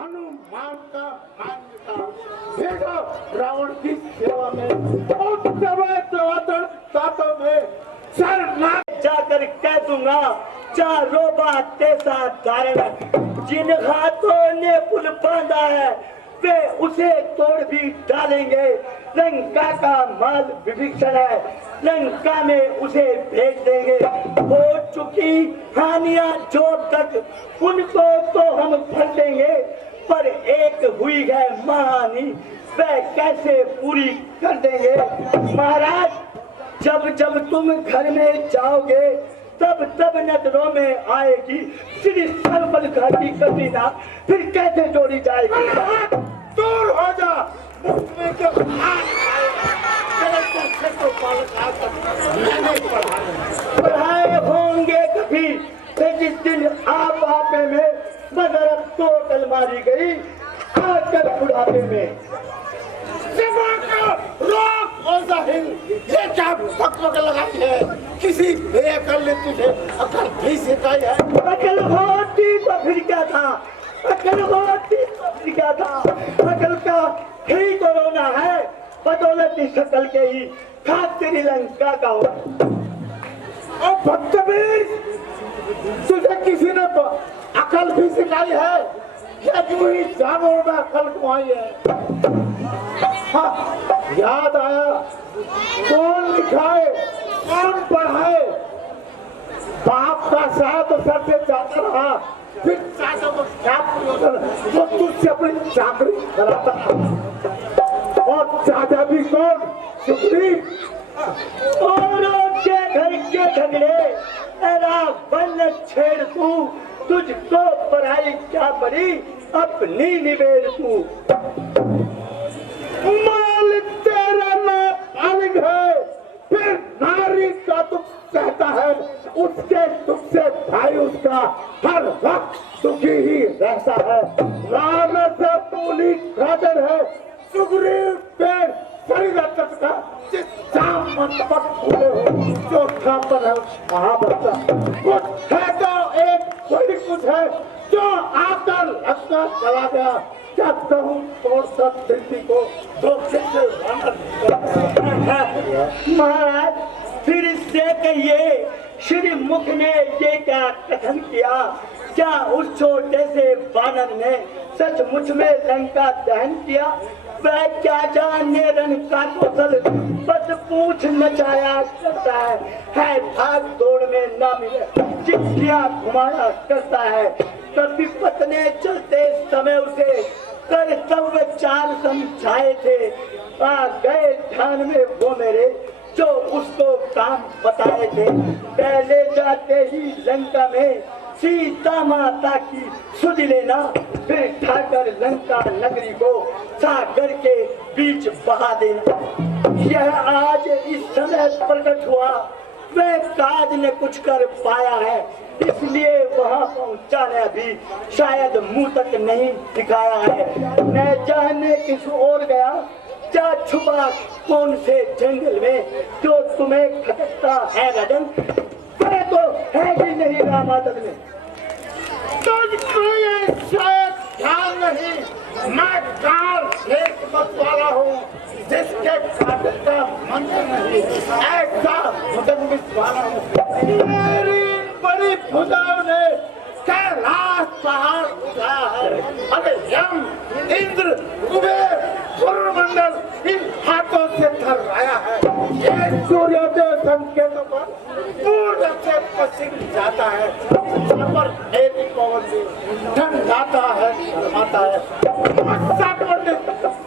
हनुमान का मान्यता भेजो रावण की सेवा में और तातों में शरणागत जाकर कह दूंगा चारों बात तेसा कारण जिन हाथों ने पुल बांधा है वे उसे तोड़ भी डालेंगे। लंका का माल विभीषण है, लंका में उसे भेज देंगे। हो चुकी हानियां जो तक उनको तो हम भर देंगे, पर एक हुई है महाहानि वह कैसे पूरी कर देंगे। महाराज जब जब तुम घर में जाओगे तब तब नजरों में आएगी श्री सरबल घाटी कबीना, फिर कैसे जोड़ी जाएगी। दूर हो जा पढ़ाए होंगे कभी फिर जिस दिन आप आपे में मदरत तो कल मारी गई आकर बुढ़ापे में। रोक और जाहिल ये क्या बकबक लगाई है, किसी बेअकल ने तुझे अकल नहीं सिखाई है। अकल होती तो फिर क्या था, अकल होती तो फिर क्या था। अकल का ही तो रोना है, बदौलत इस शकल के ही खातिर लंका का हो। और बदतमीज तुझे किसी ने अकल भी सिखाई है या यूं ही जानवरों में अकल कमाई है। हाँ, याद आया कौन लिखाए कौन पढ़ाए। बाप का सहा तो सर से जाता रहा, फिर चाचा को क्या प्रयोजन वो तुझसे अपनी चाकरी कराता था। और चाचा भी कौन, सुग्रीव। औरों के घर के झगड़े एरा बन छेड़ तू, तुझको पढ़ाई क्या पड़ी अपनी निबेड़ तू। माल तेरा नाम अलग है, फिर नारी का दुख कहता है, उसके दुख से भाई उसका हर वक्त दुखी ही रहता है। राम से पूरी गाजर है, सुग्रीव पेड़ शरीर का जिस जाम मंतपक फूले हो जो खातर है महाबच्चा। कुछ है तो एक कोई कुछ है जो आकर लगता चला गया। क्या कहूँ तोड़ सब दिल्ली को दो से महाराज फिर इससे कहिए श्री मुख ने ये क्या कथन किया, क्या उस छोटे से बानर ने सचमुच में लंका दहन किया। वह क्या जाने रन का कौशल बस पूछ नचाया करता है भाग दौड़ में ना मिले चिट्ठियां घुमाया करता है। कभी पतने चलते समय उसे कर्तव्य चार समझाए थे, आ गए ध्यान में वो मेरे जो उसको काम बताए थे। पहले जाते ही लंका में सीता माता की सुध लेना, फिर ठाकर लंका नगरी को सागर के बीच बहा देना। यह आज इस समय प्रकट हुआ, वह काज ने कुछ कर पाया है, इसलिए वहां पहुंचाने भी शायद मुंह तक नहीं दिखाया है। न जाने किस ओर गया, क्या छुपा कौन से जंगल में जो तुम्हें खटकता है गगन, तो है ही नहीं रामादन में। तुझको ये शायद ध्यान नहीं, मैं काल एक मतवाला हूँ जिसके कातिल का मंत्र नहीं, ऐसा मुदम्मिस वाला हूँ। मेरी बड़ी भुजाओं ने कैलाश पहाड़ उठाया है। अरे यम, इंद्र, कुबेर, सूर्यमंडल इन हाथों से थर्राया है। ये सूर्योदय संकेतों पर पूर्व से पश्चिम जाता है, पर मेरी पवन से ठंडाता है, शर्माता है।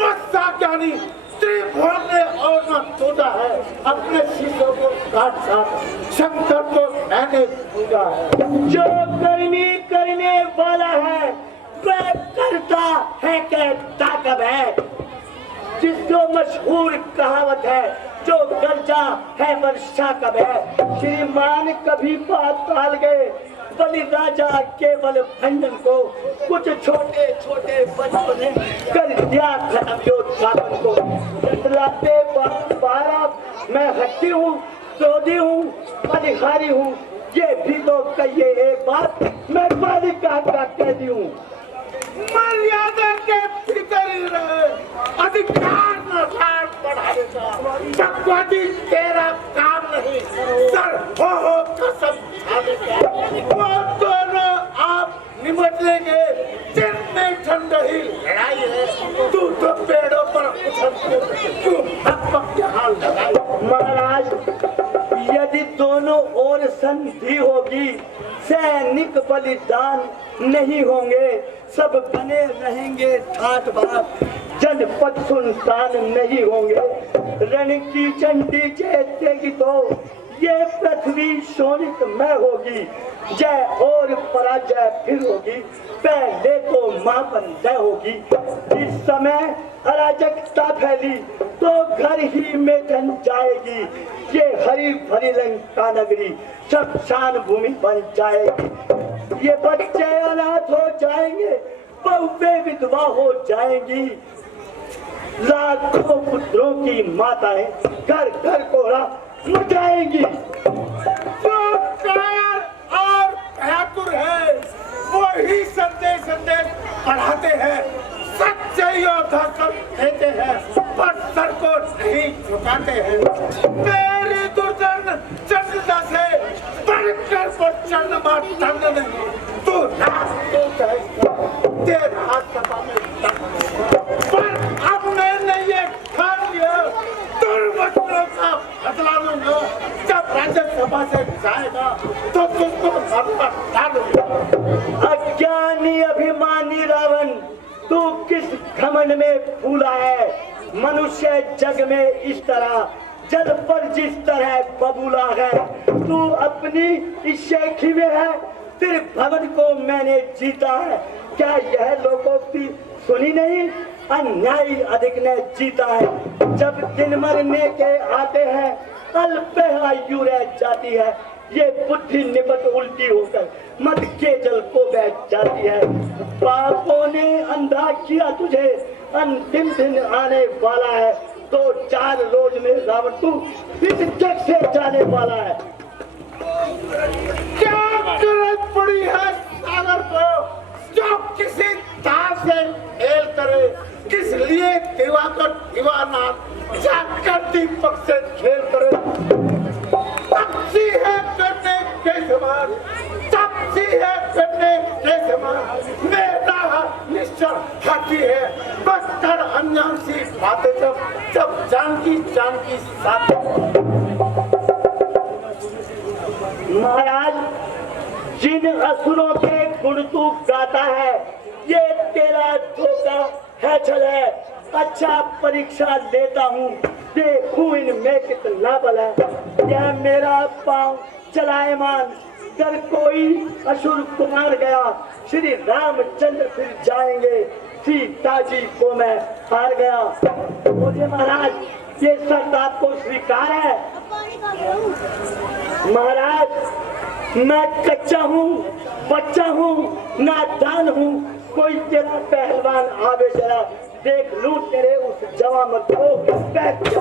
मत्सा ज्ञानी त्रिभुवन ने और न तोड़ा है, अपने शीशों को काट साथ शंकर को मैंने पूजा है। जो करने वाला है वह करता है कहता कब है। जिसको मशहूर कहावत है जो गर्जा है वर्षा कब है। श्रीमान कभी बात टाल गए, बलि राजा केवल भंजन को, कुछ छोटे छोटे बच्चों ने कर दिया खत्म योद्धापन को। जतलाते बारह मैं हट्टी हूँ, क्रोधी हूँ, अधिकारी हूँ, ये भी तो कहिए एक बात, मैं बालिका का कैदी हूँ। मर्यादा के भीतर ही रहे, अधिकार न लाड़ बढ़ाएगा। भगवती तेरा काम नहीं, सर हो कसम खाने का। वो दोनों आप निमट लेंगे, जिनमें ठंड ही लड़ाई है। तू तो पेड़ों पर उछलते क्यों भक के हाल लगाई। महाराज, यदि दोनों ओर संधि होगी, सैनिक बलिदान नहीं होंगे, सब बने रहेंगे ठाट बाट, जनपद सुनसान नहीं होंगे। रण की चंडी चेतेगी तो ये पृथ्वी शोणितमय होगी, जय और पराजय फिर होगी, पहले तो महाबंदय होगी। जिस समय अराजकता फैली तो घर ही में जन जाएगी, ये हरी भरी लंका नगरी शमशान भूमि बन जाएगी। ये बच्चे अनाथ हो जाएंगे, बहुएं विधवा हो जाएंगी, लाखों पुत्रों की माताएं घर घर कोहरा मचाएंगी। जो कायर और भयातुर है, वही संदेश पढ़ाते हैं, सच्चे योद्धा सब कहते हैं, पर सर को नहीं झुकाते हैं। तेरी दुर्जन चंडता से बढ़कर प्रचंड मातंग नहीं, तू रात तो कहेगा तेरा हाथ सपा में पर अब मैंने ये ठान लिया, दुर्वचनों का बदला लूंगा। जब राज्यसभा से जाएगा तो तुझको घर पर डालूंगा। अज्ञानी अभिमानी रावण, तू किस घमंड में फूला है? मनुष्य जग में इस तरह, जल पर जिस तरह बबूला है, तू अपनी इस शेखी में है। तेरे भवन को मैंने जीता है, क्या यह लोकोक्ति सुनी नहीं? अन्यायी अधिक ने जीता है, जब दिन मरने के आते हैं अल्प आयु रह जाती है। ये बुद्धि निपट उल्टी होकर मत के जल को बैठ जाती है। पापों ने अंधा किया तुझे, अंतिम दिन आने वाला है, तो 4 रोज में रावण तू इस जग से जाने वाला है। क्या जरूरत पड़ी है सागर को, जो किसी तार से खेल करे? किस लिए दिवाकर दीवाना जाकर दीपक से खेल करे? तपसी है करने के समान, तपसी है करने के समान, मेरा निश्चल हाथी है, बचकर अनजान सी बातें जब जानकी साथ। महाराज, जिन असुरों के गुण तू गाता है, ये तेरा धोखा है, छल है। अच्छा परीक्षा लेता हूँ, देखूं इनमें कितना बल है। यह मेरा पांव चलायमान कर कोई असुर कुमार गया, श्री रामचंद्र फिर जाएंगे, सीता जी को मैं हार गया। बोलिए महाराज, ये शर्त आपको स्वीकार है? महाराज, मैं कच्चा हूँ, बच्चा हूँ, नादान हूँ, कोई तेरा पहलवान आवे जरा देख लूं तेरे उस जवामत को, पैर से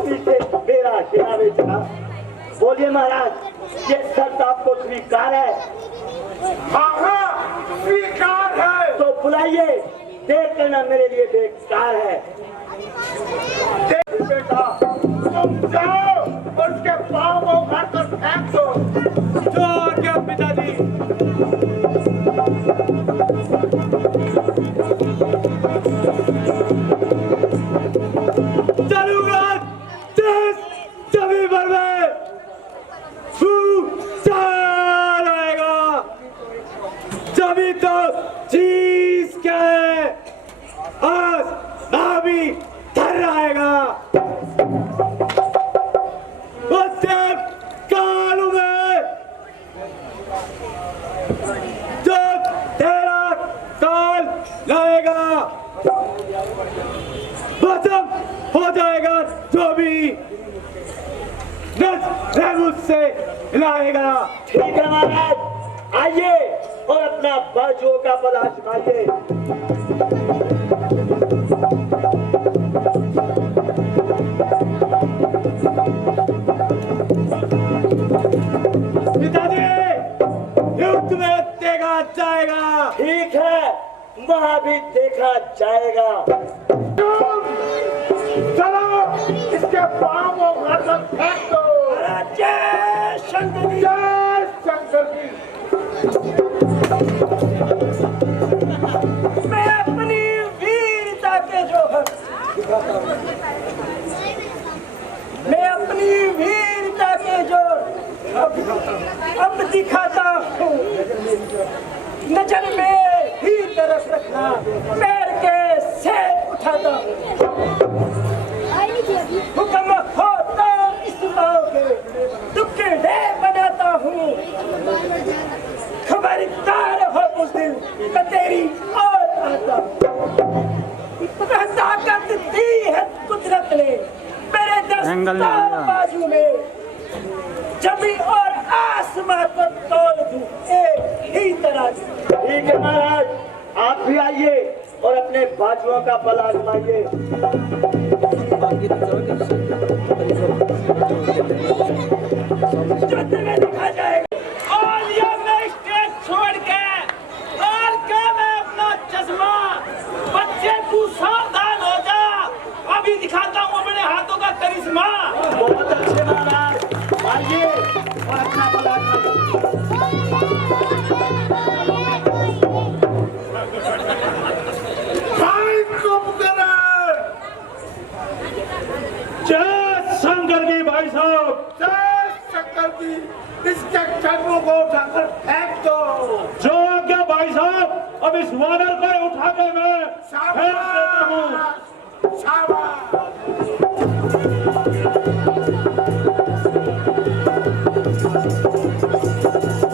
मेरा हिलावे जरा। बोलिए महाराज, ये शर्त आपको स्वीकार है? हाँ, स्वीकार है। तो बुलाइए, देख करना मेरे लिए बेकार है। देख बेटा, तुम जाओ उसके पाँव को उखाड़ कर फेंक दो। जो आज्ञा पिताजी। चलूंगा जमी भर में आएगा, जमी तो चीज के आज भाभी थर आएगा। उससे कालू में जो तेरा काल लाएगा, खत्म हो जाएगा, जो भी मुझसे लाएगा। ठीक है महाराज, आइए और अपना बाजुओं का बल आजमाइए। पिताजी, युद्ध में तेगा जाएगा। ठीक है वहाँ भी देखा जाएगा। चलो इसके पाँव को घर तक फेंक दो। जय शंकर जी। जय शंकर जी। मैं अपनी वीरता के जोहर, मैं अपनी वीरता के जोर अब दिखाता हूँ। नजर में ही तरफ रखना, पैर के से उठाता हूँ। हुक्म हो तो इस मौके टुकड़े बनाता हूँ। खबरदार हो उस दिन मैं तेरी और आता हूँ। ताकत दी है कुदरत ने मेरे दस्तार बाजू में, जमीन और आसमां को तोड़ दूं एक ही तरह। ठीक है महाराज, आप भी आइए और अपने बाजुओं का बल आजमाइए। जो तुम्हें दिखा जाएगा। और ये मैं स्टेज छोड़ के और क्या मैं अपना चश्मा, बच्चे तू सावधान हो जा, अभी दिखाता हूँ अपने हाथों का करिश्मा। बहुत अच्छे महाराज, आइए और अपना बल आजमाइए। जय शंकर की भाई साहब। जय शंकर जी। इसके चरणों को उठाकर फेंक दो। जो आज्ञा भाई साहब, अब इस वानर को उठा के मैं फेंक देता हूँ। शाबाश।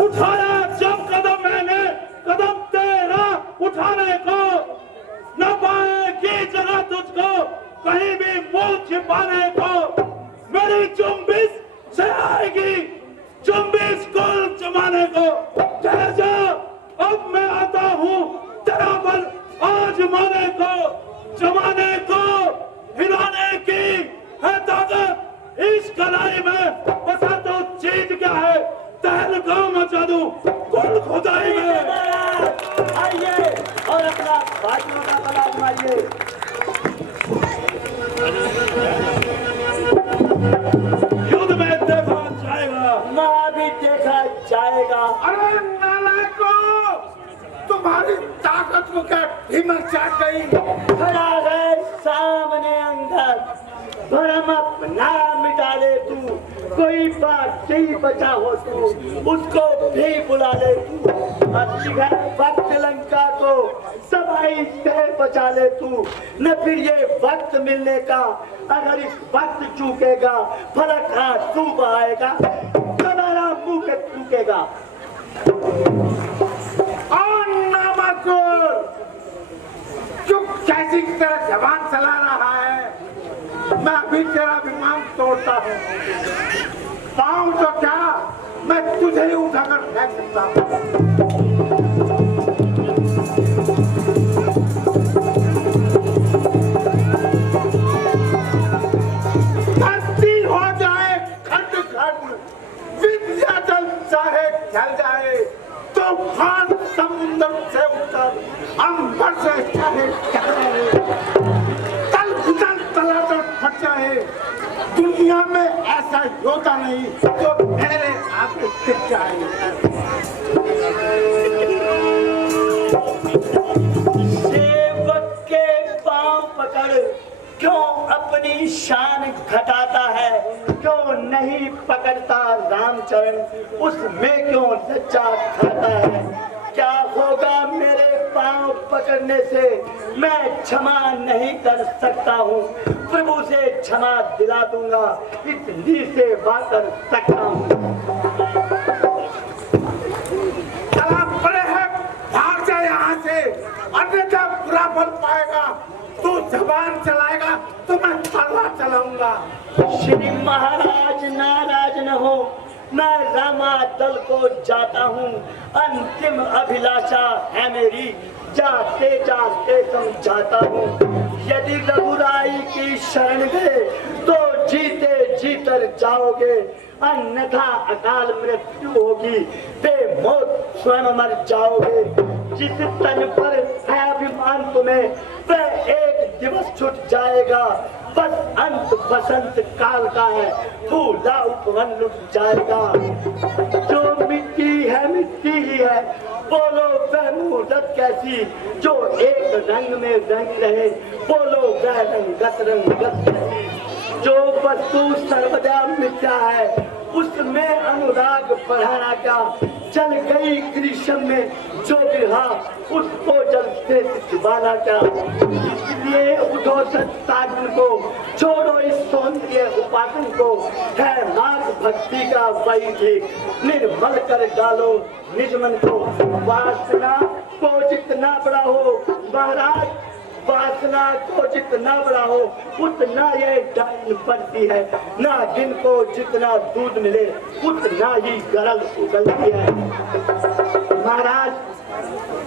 उठाया जब कदम मैंने, कदम तेरा उठाने को, न पाएगी जगह तुझको कहीं भी मुंह छिपाने को। मेरी जुम्बिश से आएगी जुम्बिश कुल जमाने को। ठहर जा, अब मैं आता हूँ तेरा बल आजमाने को। जमाने को हिलाने की है ताकत इस कलाई में, बसा तो चीज क्या है तहलका मचा दूं कुल खुदाई में। आइए और अपना बाजुओं का बल आजमाइए। युद्ध में देखा जाएगा, वहाँ भी देखा जाएगा। अरे नालायको, तुम्हारी ताकत को क्या हिम्मत चाट गई? खड़ा है सामने अंदर, भरम अपना मिटा ले तू, कोई बात नहीं बचा हो तू, उसको भी बुला ले तू। अब है वक्त लंका को सबाई से बचा ले तू, न फिर ये वक्त मिलने का। अगर इस वक्त चूकेगा फलक हाथ तू आएगा, तुम्हारा मुंह के चूकेगा। और नामकुर, चुप कैसी तरह जबान चला रहा है। मैं अभी तेरा विमान तोड़ता हूँ। पाँव तो क्या, मैं तुझे ही उठाकर फेंक सकता हूँ। धरती हो जाए खंड खंड, विंध्याचल चाहे जल जाए, तूफान समुद्र से उठकर अंबर से चाहे टकराए, तल फिसल तलातर फट जाए, दुनिया में ऐसा योद्धा नहीं जो मेरे आगे टिक जाए। सेवक के पांव पकड़ क्यों अपनी शान घटाता है, क्यों नहीं पकड़ता रामचरण, उसमें क्यों लज्जा खाता है। क्या होगा मेरे पांव पकड़ने से, मैं क्षमा नहीं कर सकता हूँ, प्रभु से क्षमा दिला दूंगा, इतनी सेवा कर सकता हूँ। बड़े है, भाग जा यहाँ से, अन्यथा बुरा फल पाएगा। तू जबान चलाएगा तो मैं तलवार चलाऊंगा। श्री महाराज नाराज न हो, मैं रामा दल को जाता हूँ, अंतिम अभिलाषा है मेरी, जाते जाते समझाता हूँ। यदि रघुराई की शरण गए तो जीते जीतर जाओगे, अन्यथा अकाल मृत्यु होगी, बेमौत स्वयं मर जाओगे। जिस तन पर है अभिमान में वह एक दिवस छूट जाएगा। बस अंत बसंत काल का है, फूला उपवन लुट जाएगा। जो मिट्टी है मिट्टी ही है, बोलो वह मूर्त कैसी, जो एक रंग में रंग रहे, बोलो वह रंगत कैसी। जो वस्तु सर्वदा मिथ्या है, उसमें अनुराग बढ़ाना क्या। चल गई ग्रीष्म में जो बिरहा, उसको जल से छिपाना क्या। इसलिए उठो सत्साधन को, छोड़ो इस सौंदर्य उपासन को, है मार्ग भक्ति का वही ठीक, निर्मल कर डालो निज मन को। वासना को जितना बड़ा हो महाराज, वासना को जितना बड़ा हो उतना ये डाइन पड़ती है। नागिन को जितना दूध मिले उतना ही गरल उगलती है। महाराज,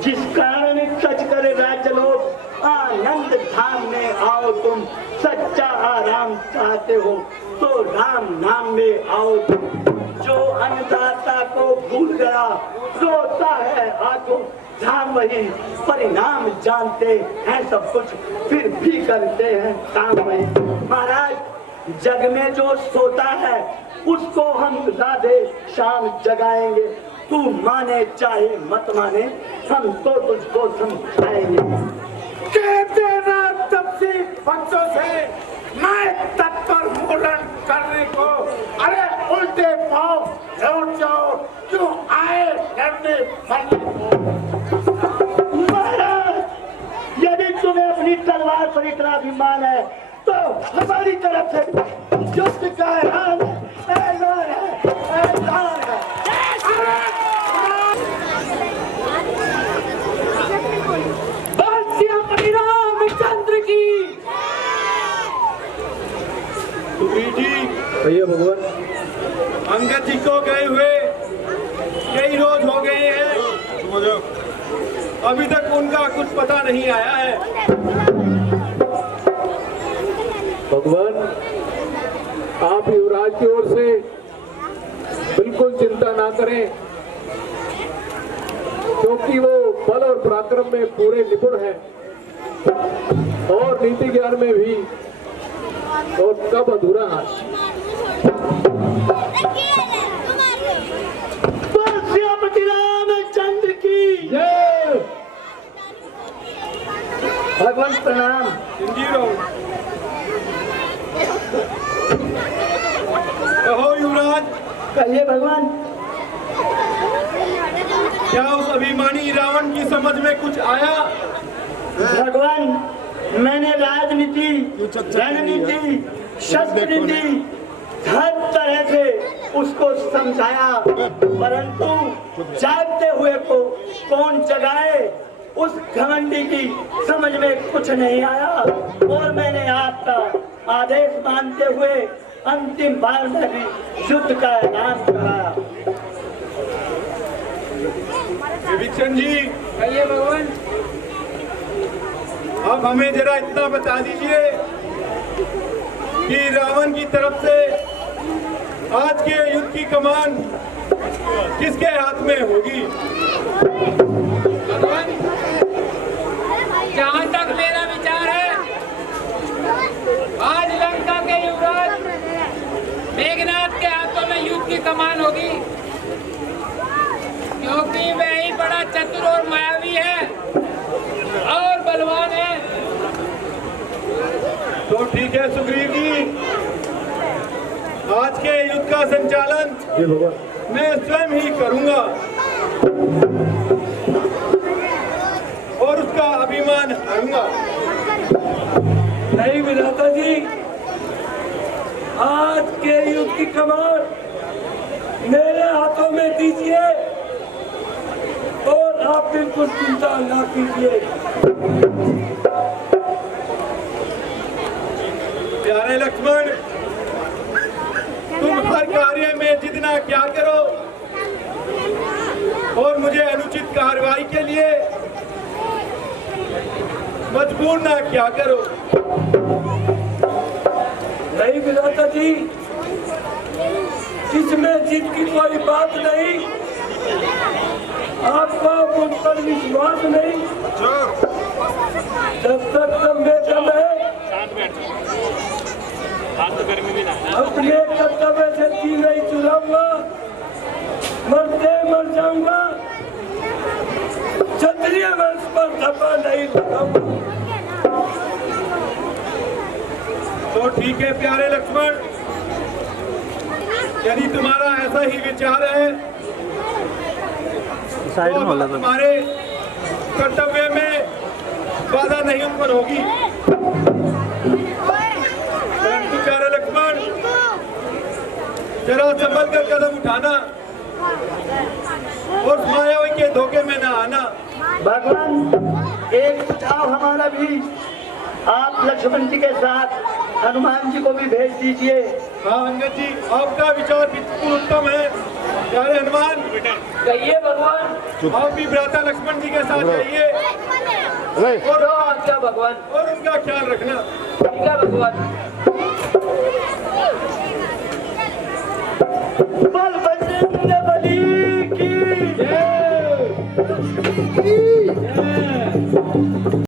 जिस कारण सच कर राज्य लोग, आनंद धाम में आओ तुम। सच्चा आराम चाहते हो तो राम नाम में आओ तुम। जो अन्नदाता को भूल गया, रोता है आंखों धाम वही। परिणाम जानते हैं सब कुछ, फिर भी करते हैं काम वही। महाराज, जग में जो सोता है उसको हम राधे शाम जगाएंगे। तू माने चाहे मत माने, हम तो तुझको समझाएंगे। कहते ना तब से बच्चों से मैं तत्पर मुरन करने को। अरे उल्टे पाँव लौट जाओ, क्यों आए लड़ने मरने को। महाराज, यदि तुम्हें अपनी तलवार पर इतना अभिमान है तो हमारी तरफ से युद्ध का ऐलान है। रामचंद्र की भैया भगवान, अंगद जी को गए हुए कई रोज हो गए हैं, अभी तक उनका कुछ पता नहीं आया है। भगवान, आप युवराज की ओर से बिल्कुल चिंता ना करें, क्योंकि वो बल और पराक्रम में पूरे निपुण हैं और नीति ज्ञान में भी, और कब अधूरा हाथ। रामचंद्र की जय। भगवान प्रणाम। कहो युवराज। कहिए भगवान। क्या उस अभिमानी रावण की समझ में कुछ आया? भगवान, मैंने राजनीति, रणनीति, शस्त्र नीति हर तरह से उसको समझाया, परंतु जागते हुए को कौन जगाए, उस घमंडी की समझ में कुछ नहीं आया। और मैंने आपका आदेश मानते हुए अंतिम बार में भी युद्ध का ऐलान कराया। विभीषण जी, कहिए भगवान। अब हमें जरा इतना बता दीजिए कि रावण की तरफ से आज के युद्ध की कमान किसके हाथ में होगी? भगवान, जहाँ तक मेरा विचार है, आज लंका के युवराज मेघनाथ के हाथों में युद्ध की कमान होगी, क्योंकि वह ही बड़ा चतुर और मायावी है और बलवान है। तो ठीक है सुग्रीव जी, आज के युद्ध का संचालन मैं स्वयं ही करूंगा और उसका अभिमान हारूंगा। नहीं विधाता जी, आज के युद्ध की कमान मेरे हाथों में दीजिए और आप बिल्कुल चिंता ना कीजिए। प्यारे लक्ष्मण, तुम हर कार्य में जितना क्या करो और मुझे अनुचित कार्रवाई के लिए मजबूर ना क्या करो। नहीं विधाता जी, इसमें जिद की कोई बात नहीं, आपका मुझ पर विश्वास नहीं, अपने कर्तव्य से दी नहीं चुराऊंगा, मरते मर जाऊंगा, क्षत्रिय वंश पर धब्बा नहीं लगाऊंगा। तो ठीक है प्यारे लक्ष्मण, यदि तुम्हारा ऐसा ही विचार है तो तुम्हारे कर्तव्य में बाधा नहीं उत्पन्न होगी। परंतु प्यारे लक्ष्मण, जरा संभल कर कदम उठाना और मायावी के धोखे में न आना। भगवान, एक सुझाव हमारा भी, आप लक्ष्मण जी के साथ हनुमान जी को भी भेज दीजिए। हाँ अंगद जी, आपका विचार बिल्कुल उत्तम है। प्यारे हनुमान, कहिए भगवान। आप भी भ्राता लक्ष्मण जी के साथ जाइए और अच्छा भगवान, और उनका ख्याल रखना। ठीक है भगवान। बल बजरंग बली की जय।